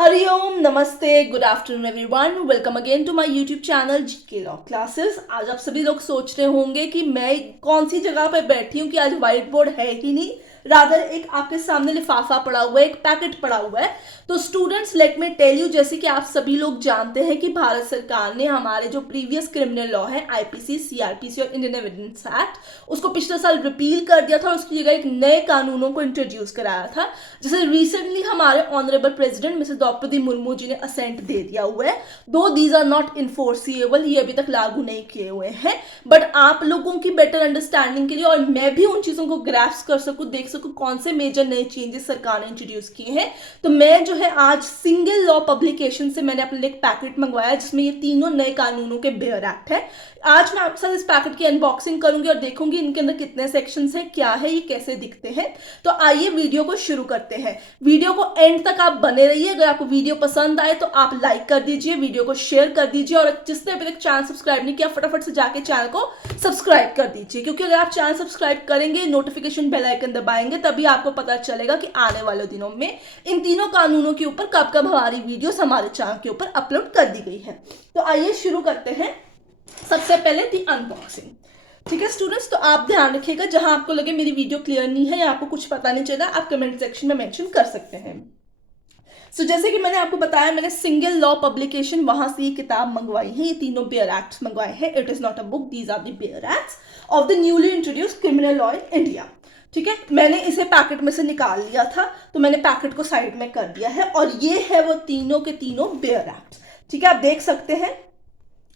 हरिओम नमस्ते good afternoon everyone welcome again to my YouTube channel GK law classes. आज आप सभी लोग सोच रहे होंगे कि मैं कौन सी जगह पर बैठी हूँ कि आज व्हाइट बोर्ड है ही नहीं, रादर एक आपके सामने लिफाफा पड़ा हुआ है, एक पैकेट पड़ा हुआ है। तो students let me tell you, जैसे कि आप सभी लोग जानते हैं कि भारत सरकार ने हमारे जो प्रीवियस क्रिमिनल लॉ है आईपीसी, सीआरपीसी और इंडियन एविडेंस एक्ट, उसको पिछले साल रिपील कर दिया था और उसकी जगह एक नए कानूनों को इंट्रोड्यूस कराया था। जैसे रिसेंटली हमारे honourable president Mrs Droupadi Murmu ji ने असेंट दे दिया हुआ है, दो दीज आर नॉट इन्फोर्सिएबल, ये अभी तक लागू नहीं किए हुए हैं। बट आप लोगों की बेटर अंडरस्टैंडिंग के लिए और मैं भी उन चीजों को ग्रास्प कर सकूं, देख सकूं कौन से मेजर नए चेंजेस सरकार ने इंट्रोड्यूस किए हैं, तो मैं जो है आज सिंगल लॉ पब्लिकेशन से मैंने अपने लिए एक पैकेट मंगवाया जिसमें ये तीनों नए कानूनों के बेयर एक्ट है। आज मैं आपके साथ इस पैकेट की अनबॉक्सिंग करूंगी और देखूंगी इनके अंदर कितने सेक्शंस हैं, क्या है, ये कैसे दिखते हैं। तो आइए वीडियो को शुरू करते हैं। वीडियो को एंड तक आप बने रहिए। अगर आपको वीडियो पसंद आए तो आप लाइक कर दीजिए, वीडियो को शेयर कर दीजिए और जिसने अभी तक चैनल सब्सक्राइब नहीं किया फटाफट से जाके चैनल को सब्सक्राइब कर दीजिए, क्योंकि अगर आप चैनल सब्सक्राइब करेंगे, नोटिफिकेशन बेल आइकन दबाएंगे, तभी आपको पता चलेगा कि आने वाले दिनों में इन तीनों कानूनों के ऊपर कब कब हमारी वीडियोस हमारे चैनल के ऊपर अपलोड कर दी गई है। तो आइए शुरू करते हैं। सबसे पहले दी अनबॉक्सिंग। ठीक है स्टूडेंट्स, तो आप ध्यान रखिएगा, जहां आपको लगे मेरी वीडियो क्लियर नहीं है या आपको कुछ पता नहीं चला, आप कमेंट सेक्शन में मेंशन कर सकते हैं। सो जैसे कि मैंने आपको बताया, मैंने सिंगल लॉ पब्लिकेशन वहां से ये किताब मंगवाई है, ये तीनों बेयर एक्ट्स मंगवाए हैं। It is not a book, these are the bare acts of the newly introduced criminal law in India. ठीक है, मैंने इसे पैकेट में से निकाल लिया था, तो मैंने पैकेट को साइड में कर दिया है और ये है वो तीनों के तीनों बेयर एक्ट्स। ठीक है, आप देख सकते हैं।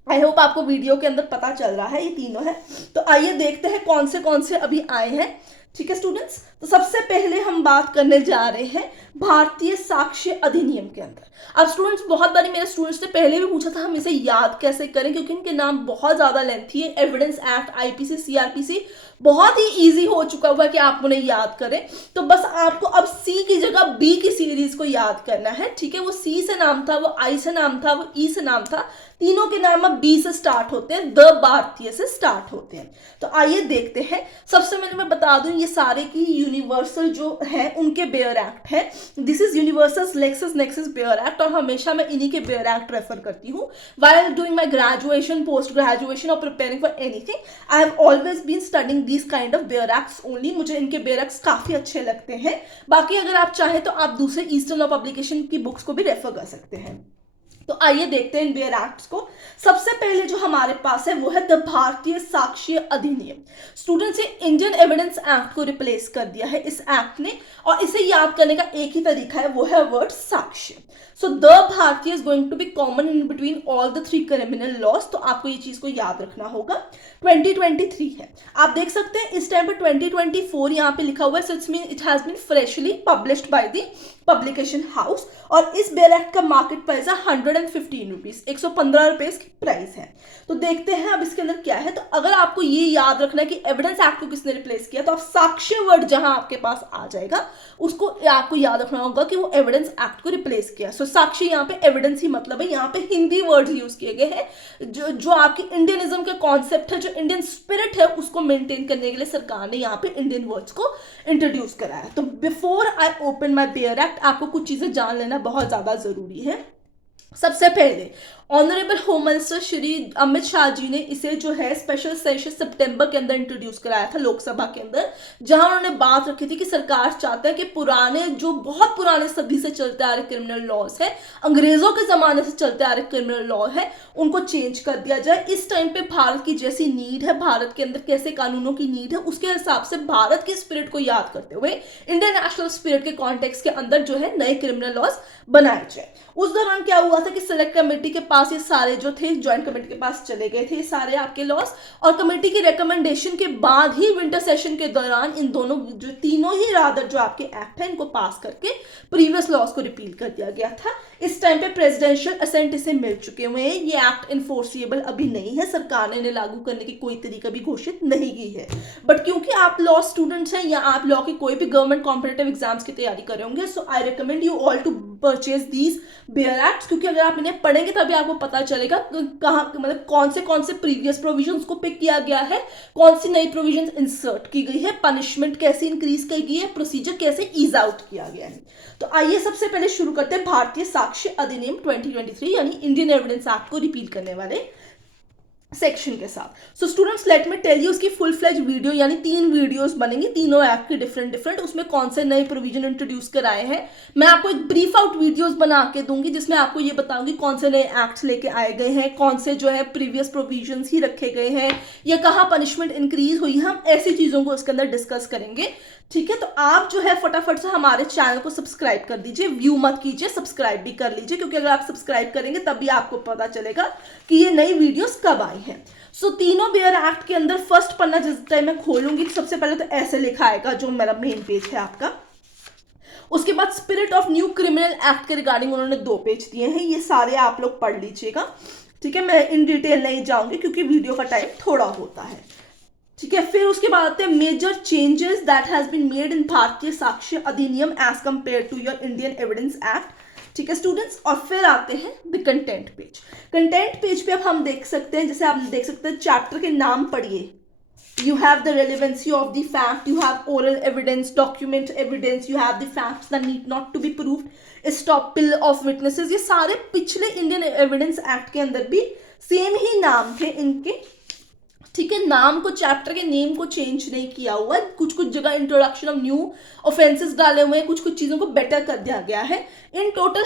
आई होप आपको वीडियो के अंदर पता चल रहा है, ये तीनों है। तो आइए देखते हैं कौन से अभी आए हैं। ठीक है स्टूडेंट्स, तो सबसे पहले हम बात करने जा रहे हैं भारतीय साक्ष्य अधिनियम के अंदर। अब स्टूडेंट्स, बहुत बारी मेरे स्टूडेंट्स ने पहले भी पूछा था हम इसे याद कैसे करें, क्योंकि इनके नाम बहुत ज्यादा लेंथी है। एविडेंस एक्ट, आईपीसी, सीआरपीसी बहुत ही इजी हो चुका हुआ कि आप उन्हें याद करें। तो बस आपको अब सी की जगह बी की सीरीज को याद करना है। ठीक है, वो सी से नाम था, वो आई से नाम था, वो ई से नाम था, तीनों के नाम अब बी से स्टार्ट होते हैं, द भारतीय से स्टार्ट होते हैं। तो आइए देखते हैं। सबसे पहले मैं बता दूं, ये सारे की यूनिवर्सल जो है उनके बेयर एक्ट है। This is universal Lexus Nexis bare act, और हमेशा मैं इन्हीं के बेयर एक्ट रेफर करती हूँ while doing my graduation, post graduation और preparing for anything. I have always been studying this kind of bare acts only. मुझे इनके बेयर एक्ट्स काफी अच्छे लगते हैं। बाकी अगर आप चाहें तो आप दूसरे ईस्टर्न लॉ पब्लिकेशन की बुक्स को भी रेफर कर सकते हैं। तो आइए देखते हैं इन बेयर एक्ट्स को। सबसे पहले जो हमारे पास है वो है द भारतीय साक्ष्य अधिनियम। स्टूडेंट्स, ये इंडियन एविडेंस एक्ट को रिप्लेस कर दिया है इस एक्ट ने, और इसे याद करने का एक ही तरीका है, वो है वर्ड साक्ष्य। So the Bharatiya is going to be common in between all the three criminal laws, तो आपको ये चीज को याद रखना होगा। 2023 है, आप देख सकते हैं इस टाइम पर 2024 यहाँ पे लिखा हुआ है, so it's mean it has been freshly published by the publication house. और इस बेयर एक्ट का मार्केट प्राइस है 115 रुपीज, 115 रुपए की प्राइस है। तो देखते हैं अब इसके अंदर क्या है। तो अगर आपको ये याद रखना है कि एविडेंस एक्ट को किसने रिप्लेस किया, तो आप साक्ष्य वर्ड जहां आपके पास आ जाएगा उसको आपको याद रखना होगा कि वो एविडेंस एक्ट को रिप्लेस किया। सो साक्ष्य यहाँ पे एविडेंस ही मतलब है, यहाँ पे हिंदी वर्ड यूज किए गए हैं। जो आपकी इंडियनिज्म के कॉन्सेप्ट है, जो इंडियन स्पिरिट है, उसको मेंटेन करने के लिए सरकार ने यहाँ पे इंडियन वर्ड्स को इंट्रोड्यूस कराया। तो before I open my bare act, आपको कुछ चीजें जान लेना बहुत ज्यादा जरूरी है। सबसे पहले honourable home minister Shri Amit Shah ji ने इसे जो है स्पेशल सेशन सितंबर के अंदर इंट्रोड्यूस कराया था लोकसभा के अंदर, जहां उन्होंने बात रखी थी कि सरकार चाहता है कि पुराने, जो बहुत पुराने सदी से चलते आ रहे क्रिमिनल लॉज है, अंग्रेजों के जमाने से चलते आ रहे क्रिमिनल लॉ है, उनको चेंज कर दिया जाए। इस टाइम पे भारत की जैसी नीड है, भारत के अंदर कैसे कानूनों की नीड है, उसके हिसाब से भारत के स्पिरिट को याद करते हुए इंडियन नेशनल स्पिरिट के कॉन्टेक्स्ट के अंदर जो है नए क्रिमिनल लॉज बनाए जाए। उस दौरान क्या हुआ था कि सिलेक्ट कमेटी के पास ये सारे जो थे, ज्वाइंट कमेटी के पास चले गए थे ये सारे आपके लॉस, और कमेटी की रिकमेंडेशन के बाद ही विंटर सेशन के दौरान इन दोनों जो तीनों ही रादर जो आपके एक्ट है इनको पास करके प्रीवियस लॉस को रिपील कर दिया गया था। इस टाइम पे प्रेसिडेंशियल असेंट इसे मिल चुके हुए हैं। ये एक्ट इन्फोर्सिएबल अभी नहीं है, सरकार ने इन्हें लागू करने की कोई तरीका भी घोषित नहीं की है। बट क्योंकि आप लॉ स्टूडेंट्स हैं या आप लॉ की कोई भी गवर्नमेंट कॉम्पिटिटिव एग्जाम्स की तैयारी कर रहे होंगे, so I recommend you all to purchase these bare acts, क्योंकि क्योंकि अगर आप इन्हें पढ़ेंगे तभी आपको पता चलेगा कहाँ मतलब कौन से प्रीवियस प्रोविजंस को पिक किया गया है, कौन सी नई प्रोविजंस इंसर्ट की गई है, पनिशमेंट कैसे इंक्रीज की गई है, प्रोसीजर कैसे ईज आउट किया गया है। तो आइए सबसे पहले शुरू करते हैं भारतीय साक्ष्य अधिनियम 2023 यानी इंडियन एविडेंस एक्ट को रिपील करने वाले सेक्शन के साथ। So students let me tell you उसकी फुल फ्लेज वीडियो यानी 3 वीडियोस बनेंगी, तीनों एक्ट के डिफरेंट उसमें कौन से नए प्रोविजन इंट्रोड्यूस कराए हैं। मैं आपको एक ब्रीफ आउट वीडियोस बना के दूंगी जिसमें आपको ये बताऊंगी कौन से नए एक्ट्स लेके आए गए हैं, कौन से जो है प्रीवियस प्रोविजंस ही रखे गए हैं या कहाँ पनिशमेंट इंक्रीज हुई है। हम ऐसी चीजों को इसके अंदर डिस्कस करेंगे, ठीक है। तो आप जो है फटाफट से हमारे चैनल को सब्सक्राइब कर दीजिए, व्यू मत कीजिए, सब्सक्राइब भी कर लीजिए, क्योंकि अगर आप सब्सक्राइब करेंगे तभी आपको पता चलेगा कि ये नई वीडियोस कब आई हैं। सो तीनों बेयर एक्ट के अंदर फर्स्ट पन्ना जिस टाइम मैं खोलूंगी तो सबसे पहले तो ऐसे लिखा आएगा जो मेरा मेन पेज है आपका। उसके बाद spirit of new criminal act के रिगार्डिंग उन्होंने 2 पेज दिए हैं, ये सारे आप लोग पढ़ लीजिएगा, ठीक है। मैं इन डिटेल नहीं जाऊंगी क्योंकि वीडियो का टाइम थोड़ा होता है, ठीक है। फिर उसके बाद आते हैं major changes that has been made in Bharatiya Sakshya Adhiniyam as compare to your Indian Evidence Act, ठीक है स्टूडेंट्स। और फिर आते हैं the content page. Content page पे अब हम देख सकते हैं, जैसे आप देख सकते हैं चैप्टर के नाम पढ़िए, you have the relevancy of the fact, you have oral evidence, document evidence, you have the facts that need not to be proved, estoppel of witnesses। ये सारे पिछले इंडियन एविडेंस एक्ट के अंदर भी सेम ही नाम थे इनके, ठीक है। नाम को, चैप्टर के नेम को चेंज नहीं किया हुआ, कुछ जगह इंट्रोडक्शन ऑफ न्यू ऑफेंसेस डाले हुए हैं, कुछ चीजों को बेटर कर दिया गया है। इन टोटल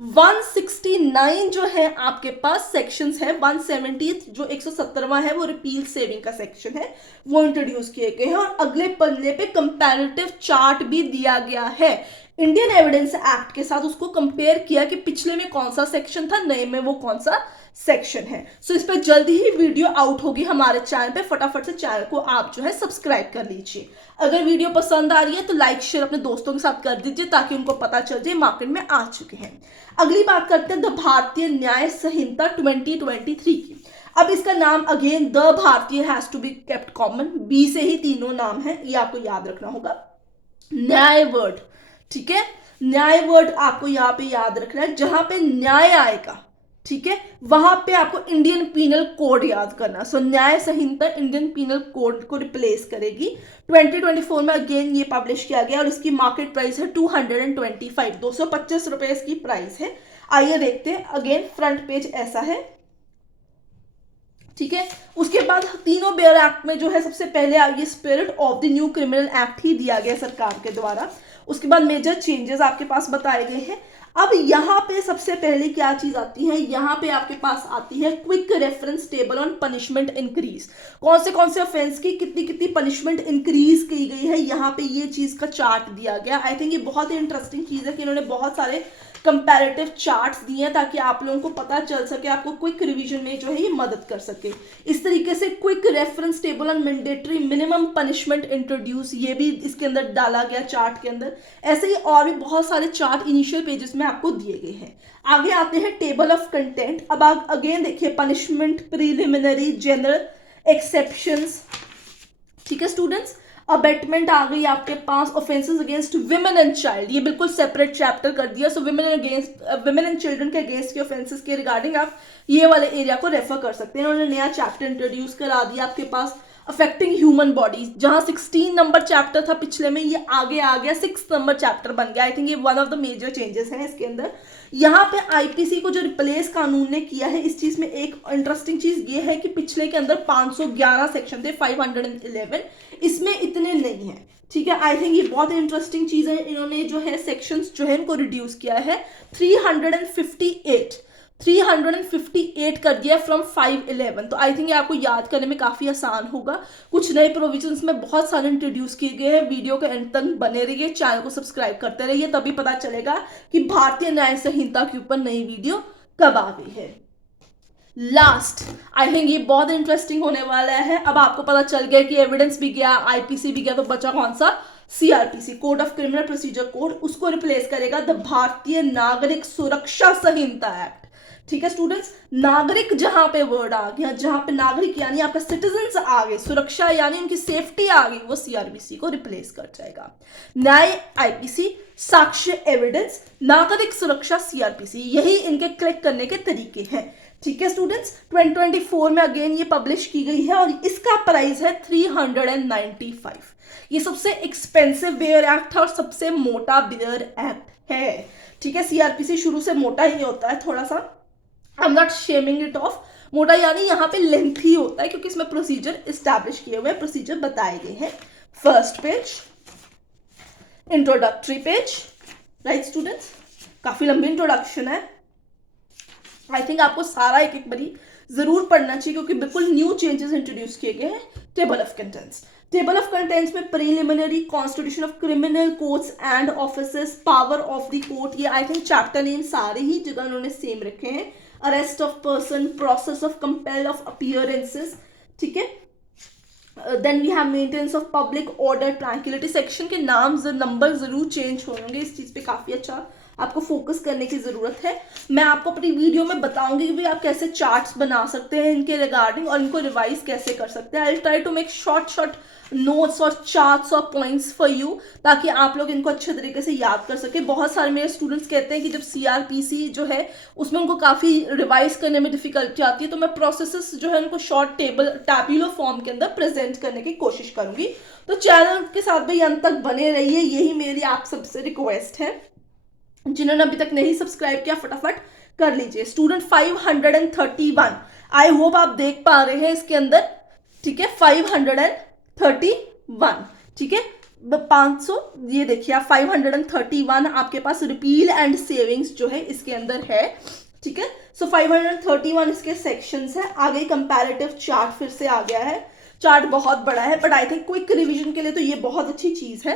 169 जो है आपके पास सेक्शंस है। 170 जो 117वां है वो रिपील सेविंग का सेक्शन है, वो इंट्रोड्यूस किए गए हैं। और अगले पन्ने पे कंपैरेटिव चार्ट भी दिया गया है इंडियन एविडेंस एक्ट के साथ, उसको कंपेयर किया कि पिछले में कौन सा सेक्शन था, नए में वो कौन सा सेक्शन है। सो इस पर जल्दी ही वीडियो आउट होगी हमारे चैनल पे, फटाफट से चैनल को आप जो है सब्सक्राइब कर लीजिए। अगर वीडियो पसंद आ रही है तो लाइक शेयर अपने दोस्तों के साथ कर दीजिए ताकि उनको पता चल जाए मार्केट में आ चुके हैं। अगली बात करते हैं द भारतीय न्याय संहिता 2023 की। अब इसका नाम again the Bharatiya has to be kept common, बी से ही तीनों नाम है, ये आपको याद रखना होगा। न्याय वर्ड, ठीक है, न्याय वर्ड आपको यहाँ पे याद रखना है, जहां पे न्याय आएगा, ठीक है, वहां पे आपको इंडियन पीनल कोड याद करना। सो न्याय संहिता इंडियन पीनल कोड को रिप्लेस करेगी। 2024 में अगेन ये पब्लिश किया गया और इसकी मार्केट प्राइस है 225 रुपए इसकी प्राइस है। आइए देखते हैं, अगेन फ्रंट पेज ऐसा है, ठीक है। उसके बाद तीनों बेयर एक्ट में जो है सबसे पहले ये spirit of the new criminal act ही दिया गया सरकार के द्वारा। उसके बाद मेजर चेंजेस आपके पास बताए गए हैं। अब यहाँ पे सबसे पहले क्या चीज आती है, यहाँ पे आपके पास आती है quick reference table on punishment increase. कौन से ऑफेंस की कितनी पनिशमेंट इंक्रीज की गई है, यहाँ पे ये चीज का चार्ट दिया गया। आई थिंक ये बहुत ही इंटरेस्टिंग चीज है कि इन्होंने बहुत सारे कंपैरेटिव चार्ट्स दिए हैं ताकि आप लोगों को पता चल सके, आपको क्विक रिवीजन में जो है ये मदद कर सके। इस तरीके से quick reference table on mandatory minimum punishment introduce, ये भी इसके अंदर डाला गया चार्ट के अंदर। ऐसे ही और भी बहुत सारे चार्ट इनिशियल पेजेस में आपको दिए गए हैं। आगे आते हैं टेबल ऑफ कंटेंट। अब आप अगेन देखिए पनिशमेंट, प्रीलिमिनरी, जनरल, एक्सेप्शंस, ठीक है स्टूडेंट्स। अबेटमेंट आ गई आपके पास, offences against women and child, ये बिल्कुल सेपरेट चैप्टर कर दिया। सो विमेन एंड चिल्ड्रन के अगेंस्ट के ऑफेंसेस के रिगार्डिंग आप ये वाले एरिया को रेफर कर सकते हैं। उन्होंने नया चैप्टर इंट्रोड्यूस करा दिया आपके पास अफेक्टिंग ह्यूमन बॉडीज, जहां 16 नंबर चैप्टर था पिछले में, ये आगे आ गया 6 नंबर चैप्टर बन गया। आई थिंक ये one of the major changes हैं इसके अंदर। यहाँ पे आईपीसी को जो रिप्लेस कानून ने किया है, इस चीज में एक इंटरेस्टिंग चीज ये है कि पिछले के अंदर 511 सेक्शन थे, 511, इसमें इतने नहीं है, ठीक है। आई थिंक ये बहुत इंटरेस्टिंग चीज है, इन्होंने जो है सेक्शंस जो है इनको रिड्यूस किया है। 358 कर दिया फ्रॉम 511। तो आई थिंक ये आपको याद करने में काफी आसान होगा। कुछ नए प्रोविजंस में बहुत सारे इंट्रोड्यूस किए गए हैं। वीडियो के एंड तक बने रहिए, चैनल को सब्सक्राइब करते रहिए, तभी पता चलेगा कि भारतीय न्याय संहिता के ऊपर नई वीडियो कब आ गई है। लास्ट, आई थिंक ये बहुत इंटरेस्टिंग होने वाला है। अब आपको पता चल गया कि एविडेंस भी गया, आईपीसी भी गया, तो बचा कौन सा, CrPC, code of criminal procedure code. उसको रिप्लेस करेगा द भारतीय नागरिक सुरक्षा संहिता एक्ट, ठीक है स्टूडेंट्स, नागरिक जहां पे वर्ड आ गया, जहां पे नागरिक यानी आपका सिटीजन्स आ गए, सुरक्षा यानी उनकी सेफ्टी आ गई, वो सीआरपीसी को रिप्लेस कर जाएगा। न्याय आईपीसी, साक्ष्य एविडेंस, नागरिक सुरक्षा सीआरपीसी, यही इनके क्लिक करने के तरीके हैं। ठीक है स्टूडेंट्स, 2024 में अगेन ये पब्लिश की गई है और इसका प्राइस है 395। ये सबसे एक्सपेंसिव बेयर एक्ट है और सबसे मोटा बेयर एक्ट है। ठीक है, सीआरपीसी शुरू से मोटा ही होता है थोड़ा सा, I am not shaming it of. मोटा यानी यहाँ पे लेंथी होता है क्योंकि इसमें प्रोसीजर इस्टेब्लिश किए हुए, प्रोसीजर बताए गए हैं। First page, introductory page, right students, काफी लंबी इंट्रोडक्शन है। आई थिंक आपको सारा एक एक बारी जरूर पढ़ना चाहिए क्योंकि बिल्कुल न्यू चेंजेस इंट्रोड्यूस किए गए हैं। Table of contents, table of contents में preliminary, constitution of criminal courts and officers, power of the court, ये आई थिंक चैप्टर नेम सारे ही जगह उन्होंने सेम रखे हैं। Arrest of person, process of compel of appearances, ठीक है। Then we have maintenance of public order, tranquility. Section के नाम नंबर जरूर चेंज होंगे, इस चीज पे काफी अच्छा आपको फोकस करने की जरूरत है। मैं आपको अपनी वीडियो में बताऊंगी कि आप कैसे चार्ट्स बना सकते हैं इनके रिगार्डिंग और इनको रिवाइज कैसे कर सकते हैं। I will try to make short notes और चार्ट्स और पॉइंट्स फॉर यू, ताकि आप लोग इनको अच्छे तरीके से याद कर सके। बहुत सारे मेरे स्टूडेंट्स कहते हैं कि जब सीआरपीसी जो है उसमें उनको काफ़ी रिवाइज करने में डिफिकल्टी आती है, तो मैं प्रोसेसेस जो है उनको शॉर्ट टैब्यूलर फॉर्म के अंदर प्रेजेंट करने की कोशिश करूंगी। तो चैनल के साथ भाई अंत तक बने रहिए, यही मेरी आप सबसे रिक्वेस्ट है। जिन्होंने अभी तक नहीं सब्सक्राइब किया फटाफट कर लीजिए। स्टूडेंट 531, आई होप आप देख पा रहे हैं इसके अंदर, ठीक है। 531, ठीक है, 500, ये देखिए आप 531 आपके पास रिपील एंड सेविंग्स जो है इसके अंदर है, ठीक है। सो 531 इसके सेक्शंस है। आगे कंपैरेटिव चार्ट फिर से आ गया है। चार्ट बहुत बड़ा है but I think quick revision के लिए तो ये बहुत अच्छी चीज है,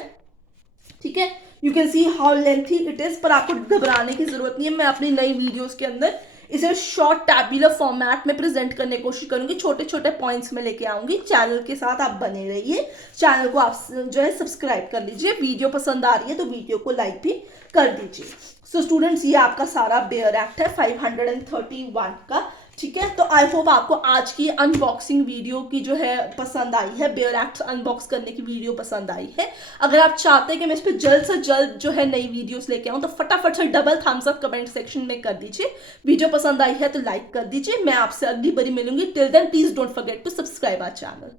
ठीक है। You can see how lengthy it is, पर आपको घबराने की जरूरत नहीं है। मैं अपनी नई वीडियोस के अंदर इसे शॉर्ट टैब्यूलर फॉर्मेट में प्रेजेंट करने की कोशिश करूंगी, छोटे छोटे पॉइंट्स में लेके आऊंगी। चैनल के साथ आप बने रहिए, चैनल को आप जो है सब्सक्राइब कर लीजिए। वीडियो पसंद आ रही है तो वीडियो को लाइक भी कर दीजिए। सो स्टूडेंट्स, ये आपका सारा बेयर एक्ट है 531 का, ठीक है। तो आई होप आपको आज की अनबॉक्सिंग वीडियो की जो है पसंद आई है, बेयर एक्ट अनबॉक्स करने की वीडियो पसंद आई है। अगर आप चाहते हैं कि मैं इस पर जल्द से जल्द जो है नई वीडियोस लेके आऊं तो फटाफट से double thumbs up comment section में कर दीजिए। वीडियो पसंद आई है तो लाइक कर दीजिए। मैं आपसे अगली बारी मिलूंगी। Till then please don't forget to subscribe our channel.